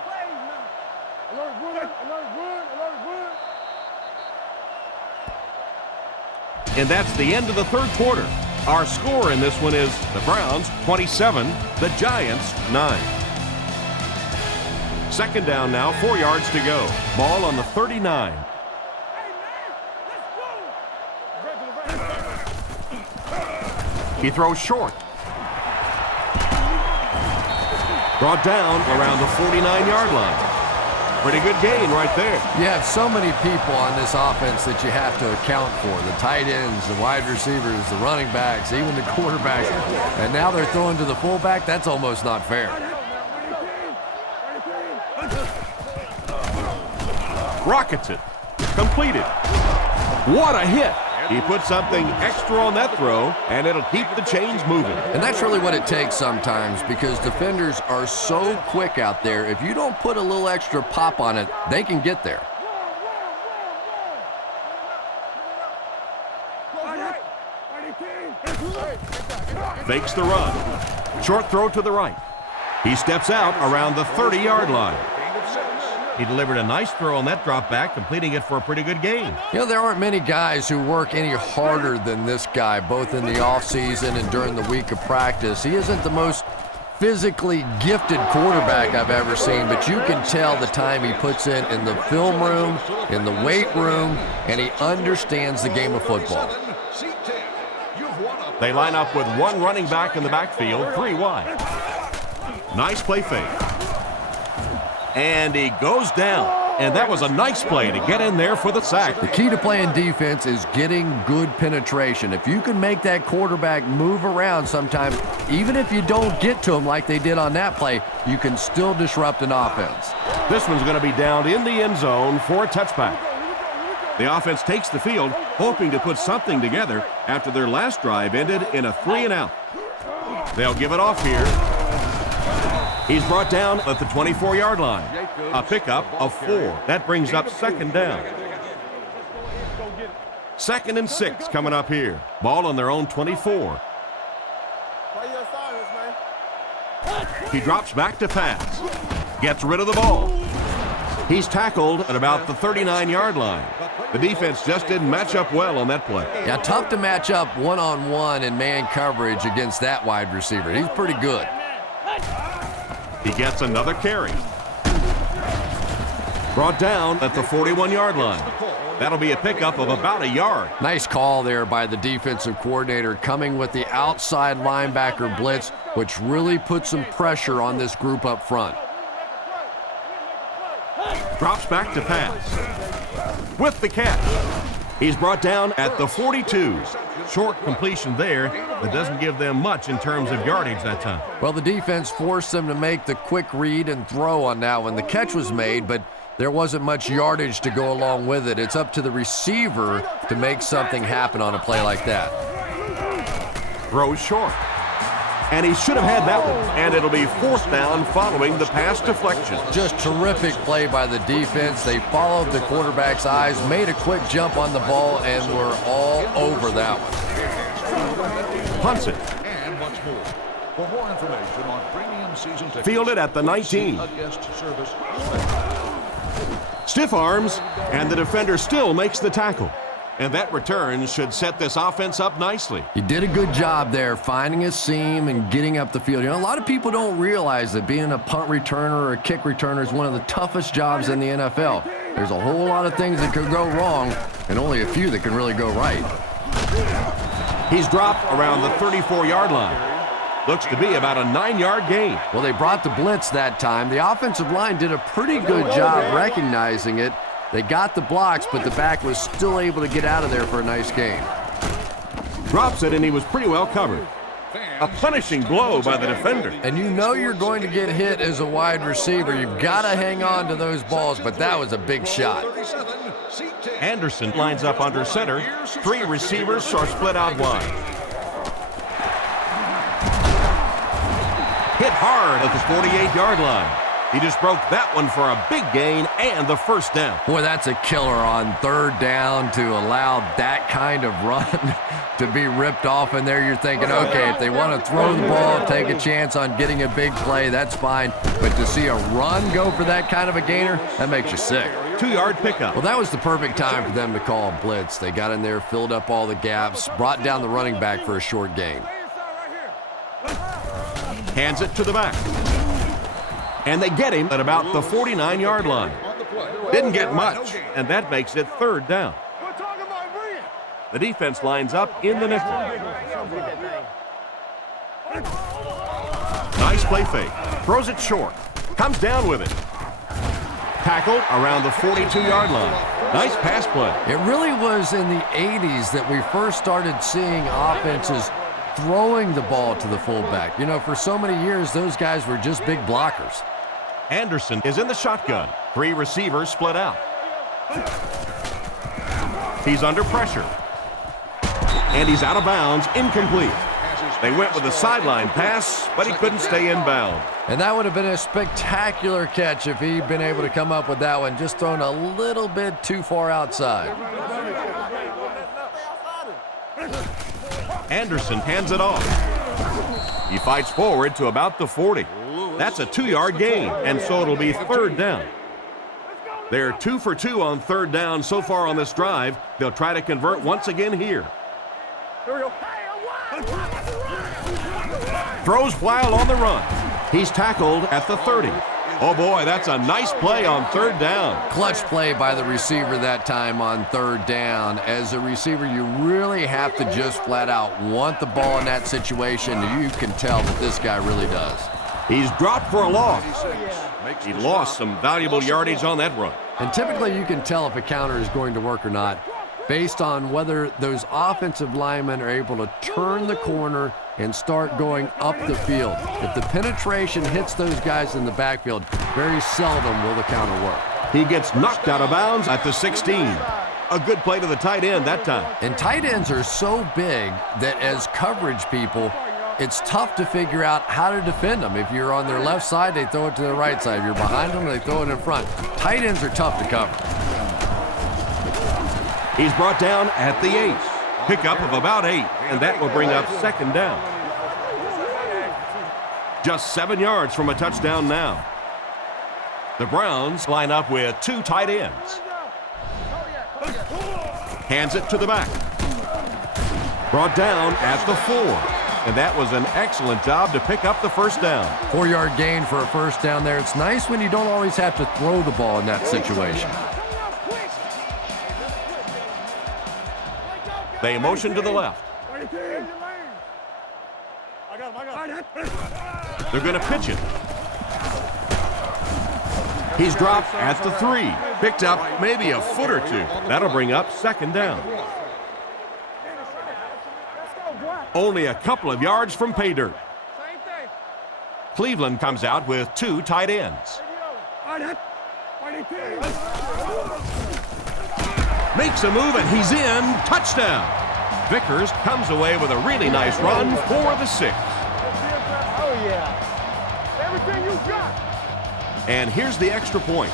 And that's the end of the third quarter. Our score in this one is the Browns 27, the Giants 9. Second down now, 4 yards to go. Ball on the 39. He throws short. Brought down around the 49-yard line. Pretty good gain right there. You have so many people on this offense that you have to account for. The tight ends, the wide receivers, the running backs, even the quarterbacks. And now they're throwing to the fullback. That's almost not fair. Rockets it. Completed. What a hit. He put something extra on that throw, and it'll keep the chains moving. And that's really what it takes sometimes, because defenders are so quick out there. If you don't put a little extra pop on it, they can get there. Fakes the run. Short throw to the right. He steps out around the 30-yard line. He delivered a nice throw on that drop back, completing it for a pretty good gain. You know, there aren't many guys who work any harder than this guy, both in the offseason and during the week of practice. He isn't the most physically gifted quarterback I've ever seen, but you can tell the time he puts in the film room, in the weight room, and he understands the game of football. They line up with one running back in the backfield, 3 wide. Nice play fake. And he goes down. And that was a nice play to get in there for the sack. The key to playing defense is getting good penetration. If you can make that quarterback move around sometimes, even if you don't get to him like they did on that play, you can still disrupt an offense. This one's going to be down in the end zone for a touchback. The offense takes the field, hoping to put something together after their last drive ended in a 3-and-out. They'll give it off here. He's brought down at the 24-yard line. A pickup of 4. That brings up second down. 2nd and 6 coming up here. Ball on their own 24. He drops back to pass. Gets rid of the ball. He's tackled at about the 39-yard line. The defense just didn't match up well on that play. Yeah, tough to match up one-on-one in man coverage against that wide receiver. He's pretty good. He gets another carry. Brought down at the 41-yard line. That'll be a pickup of about a yard. Nice call there by the defensive coordinator, coming with the outside linebacker blitz, which really put some pressure on this group up front. Drops back to pass. With the catch. He's brought down at the 42. Short completion there that doesn't give them much in terms of yardage that time. Well, the defense forced them to make the quick read and throw on that one. The catch was made, but there wasn't much yardage to go along with it. It's up to the receiver to make something happen on a play like that. Throws short. And he should have had that one. And it'll be 4th down following the pass deflection. Just terrific play by the defense. They followed the quarterback's eyes, made a quick jump on the ball, and were all over that one. Punts it. And once more, for more information on premium season tickets, Fielded at the 19. a guest service. Stiff arms, and the defender still makes the tackle. And that return should set this offense up nicely. He did a good job there finding a seam and getting up the field. You know, a lot of people don't realize that being a punt returner or a kick returner is one of the toughest jobs in the NFL. There's a whole lot of things that could go wrong and only a few that can really go right. He's dropped around the 34-yard line. Looks to be about a 9-yard gain. Well, they brought the blitz that time. The offensive line did a pretty good job recognizing it. They got the blocks, but the back was still able to get out of there for a nice gain. Drops it, and he was pretty well covered. A punishing blow by the defender. And you know you're going to get hit as a wide receiver. You've got to hang on to those balls, but that was a big shot. Anderson lines up under center. 3 receivers are split out wide. Hit hard at the 48-yard line. He just broke that one for a big gain and the 1st down. Boy, that's a killer on 3rd down to allow that kind of run to be ripped off in there. You're thinking, okay, if they want to throw the ball, take a chance on getting a big play, that's fine. But to see a run go for that kind of a gainer, that makes you sick. 2-yard pickup. Well, that was the perfect time for them to call a blitz. They got in there, filled up all the gaps, brought down the running back for a short gain. Hands it to the back. And they get him at about the 49-yard line. Didn't get much, and that makes it 3rd down. The defense lines up in the nickel. Nice play fake. Throws it short. Comes down with it. Tackled around the 42-yard line. Nice pass play. It really was in the 80s that we first started seeing offenses throwing the ball to the fullback. You know, for so many years, those guys were just big blockers. Anderson is in the shotgun. 3 receivers split out. He's under pressure. And he's out of bounds, incomplete. They went with a sideline pass, but he couldn't stay in bounds. And that would have been a spectacular catch if he'd been able to come up with that one, just thrown a little bit too far outside. Anderson hands it off. He fights forward to about the 40. That's a 2-yard gain, and so it'll be 3rd down. They're 2 for 2 on 3rd down so far on this drive. They'll try to convert once again here. Throws while on the run. He's tackled at the 30. Oh boy, that's a nice play on 3rd down. Clutch play by the receiver that time on 3rd down. As a receiver, you really have to just flat out want the ball in that situation. You can tell that this guy really does. He's dropped for a loss. He lost some valuable yardage on that run. And typically you can tell if a counter is going to work or not based on whether those offensive linemen are able to turn the corner and start going up the field. If the penetration hits those guys in the backfield, very seldom will the counter work. He gets knocked out of bounds at the 16. A good play to the tight end that time. And tight ends are so big that as coverage people, it's tough to figure out how to defend them. If you're on their left side, they throw it to their right side. If you're behind them, they throw it in front. Tight ends are tough to cover. He's brought down at the 8. Pickup of about 8, and that will bring up 2nd down. Just 7 yards from a touchdown now. The Browns line up with 2 tight ends. Hands it to the back. Brought down at the 4. And that was an excellent job to pick up the 1st down. 4-yard gain for a 1st down there. It's nice when you don't always have to throw the ball in that situation. They motion to the left. They're going to pitch it. He's dropped at the 3. Picked up maybe a foot or 2. That'll bring up 2nd down. Only a couple of yards from pay dirt. Cleveland comes out with 2 tight ends. Makes a move, and he's in. Touchdown. Vickers comes away with a really nice run for the 6. Oh, yeah. Everything you got. And here's the extra point.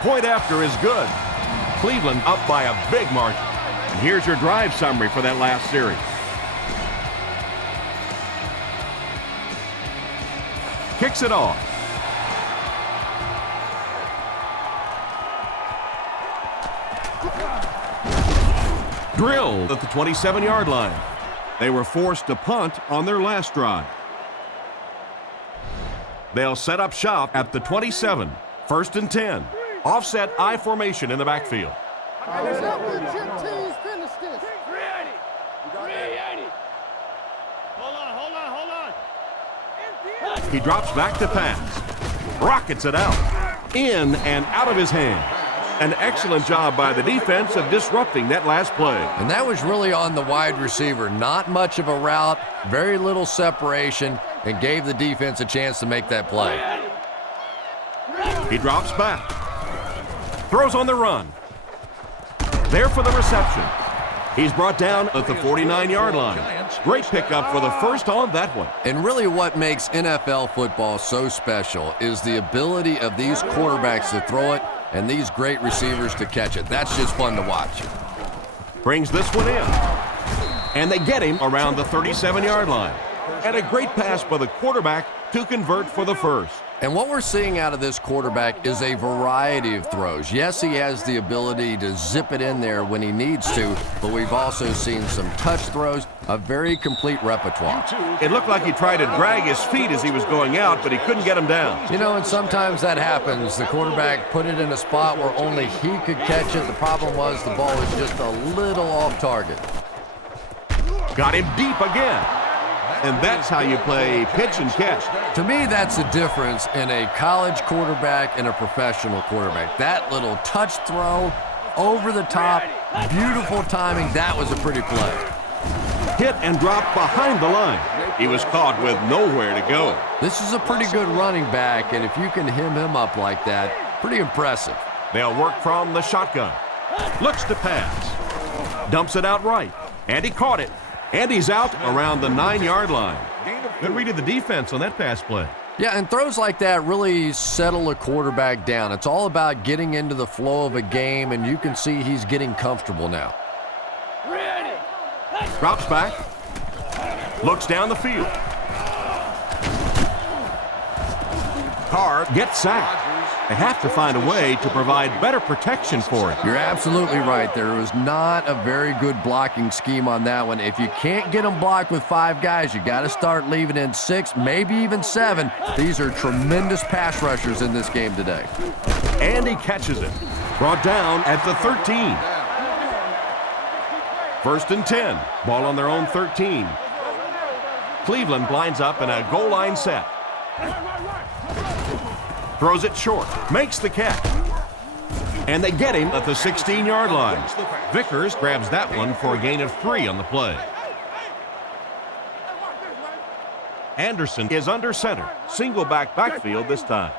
Point after is good. Cleveland up by a big margin. And here's your drive summary for that last series. Kicks it off. Drilled at the 27-yard line. They were forced to punt on their last drive. They'll set up shop at the 27. 1st and 10. Offset I formation in the backfield. He drops back to pass. Rockets it out. In and out of his hand. An excellent job by the defense of disrupting that last play. And that was really on the wide receiver. Not much of a route, very little separation, and gave the defense a chance to make that play. He drops back. Throws on the run. There for the reception. He's brought down at the 49-yard line. Great pickup for the first on that one. And really what makes NFL football so special is the ability of these quarterbacks to throw it and these great receivers to catch it. That's just fun to watch. Brings this one in. And they get him around the 37-yard line. And a great pass by the quarterback to convert for the first. And what we're seeing out of this quarterback is a variety of throws. Yes, he has the ability to zip it in there when he needs to, but we've also seen some touch throws, a very complete repertoire. It looked like he tried to drag his feet as he was going out, but he couldn't get him down. You know, and sometimes that happens. The quarterback put it in a spot where only he could catch it. The problem was the ball was just a little off target. Got him deep again. And that's how you play pitch and catch. To me, that's the difference in a college quarterback and a professional quarterback. That little touch throw, over the top, beautiful timing. That was a pretty play. Hit and dropped behind the line. He was caught with nowhere to go. This is a pretty good running back, and if you can hem him up like that, pretty impressive. They'll work from the shotgun. Looks to pass. Dumps it out right. And he caught it. And he's out around the 9-yard line. Good read of the defense on that pass play. Yeah, and throws like that really settle a quarterback down. It's all about getting into the flow of a game, and you can see he's getting comfortable now. Drops back. Looks down the field. Carr gets sacked. They have to find a way to provide better protection for it. You're absolutely right. There was not a very good blocking scheme on that one. If you can't get them blocked with 5 guys, you got to start leaving in 6, maybe even 7. These are tremendous pass rushers in this game today. And he catches it. Brought down at the 13. 1st and 10. Ball on their own 13. Cleveland lines up in a goal line set. Throws it short, makes the catch. And they get him at the 16-yard line. Vickers grabs that one for a gain of 3 on the play. Anderson is under center. Single backfield this time.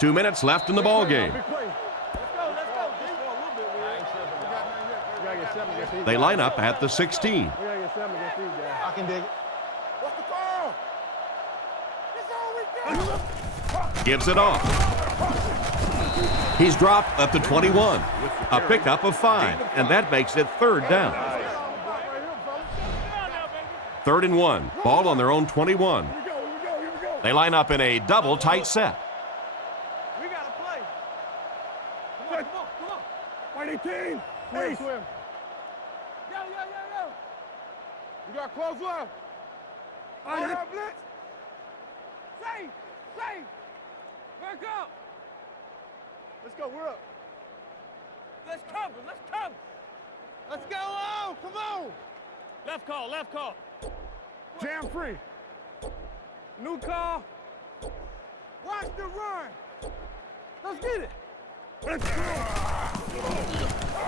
2 minutes left in the ball game. They line up at the 16. I can dig it. What's the call? Gives it off. He's dropped at the 21. A pickup of 5, and that makes it 3rd down. 3rd and 1. Ball on their own 21. They line up in a double tight set. We got to play. Come on. White 18. Please. Yo. You got close left. I got blitz. Safe. Back up. Let's go. We're up. Let's cover. Let's go. Oh, come on. Left call. Jam free. New call. Watch the run. Let's get it.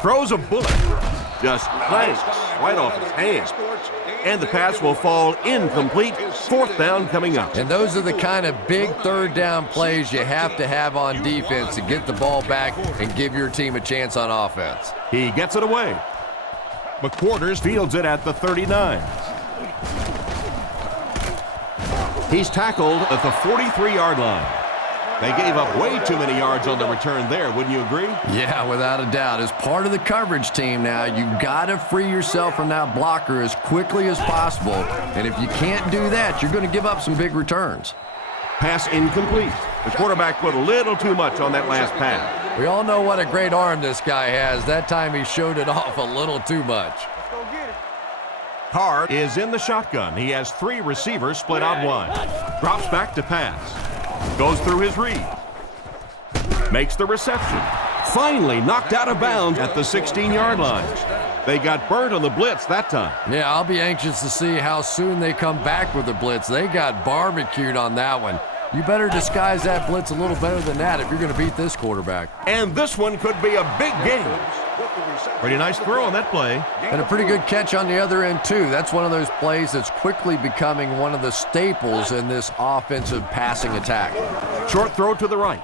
Throws a bullet. Just clanks right off his hand. And the pass will fall incomplete. Fourth down coming up. And those are the kind of big third down plays you have to have on defense to get the ball back and give your team a chance on offense. He gets it away. McQuarters fields it at the 39. He's tackled at the 43-yard line. They gave up way too many yards on the return there, wouldn't you agree? Yeah, without a doubt. As part of the coverage team now, you've got to free yourself from that blocker as quickly as possible. And if you can't do that, you're going to give up some big returns. Pass incomplete. The quarterback put a little too much on that last pass. We all know what a great arm this guy has. That time he showed it off a little too much. Carr is in the shotgun. He has 3 receivers split out wide. Drops back to pass. Goes through his read. Makes the reception. Finally knocked out of bounds at the 16-yard line. They got burnt on the blitz that time. Yeah, I'll be anxious to see how soon they come back with the blitz. They got barbecued on that one. You better disguise that blitz a little better than that if you're going to beat this quarterback. And this one could be a big game. Pretty nice throw on that play. And a pretty good catch on the other end, too. That's one of those plays that's quickly becoming one of the staples in this offensive passing attack. Short throw to the right.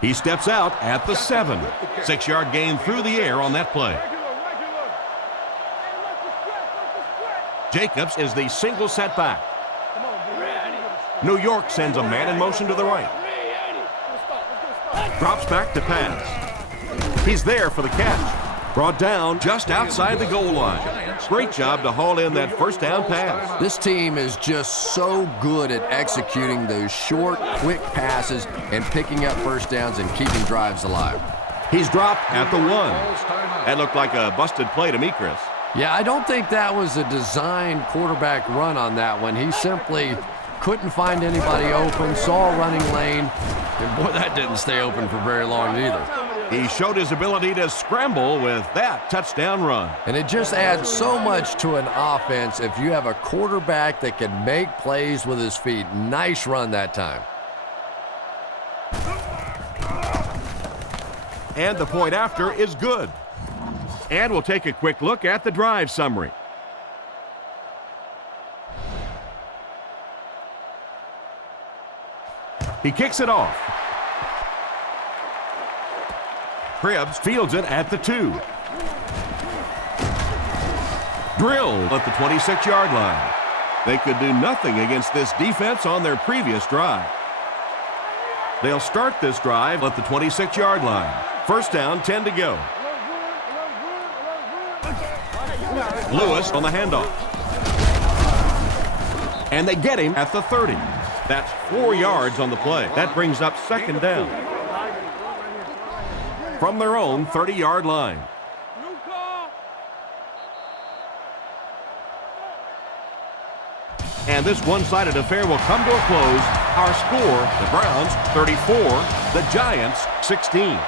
He steps out at the 7. 6-yard gain through the air on that play. Jacobs is the single setback. New York sends a man in motion to the right. Drops back to pass. He's there for the catch. Brought down just outside the goal line. Great job to haul in that first down pass. This team is just so good at executing those short, quick passes and picking up first downs and keeping drives alive. He's dropped at the 1. That looked like a busted play to me, Chris. Yeah, I don't think that was a designed quarterback run on that one. He simply couldn't find anybody open, saw a running lane, and boy, that didn't stay open for very long either. He showed his ability to scramble with that touchdown run. And it just adds so much to an offense if you have a quarterback that can make plays with his feet. Nice run that time. And the point after is good. And we'll take a quick look at the drive summary. He kicks it off. Cribbs fields it at the 2. Drilled at the 26-yard line. They could do nothing against this defense on their previous drive. They'll start this drive at the 26-yard line. First down, 10 to go. Lewis on the handoff. And they get him at the 30. That's 4 yards on the play. That brings up second down. From their own 30-yard line. And this one-sided affair will come to a close. Our score, the Browns 34, the Giants 16.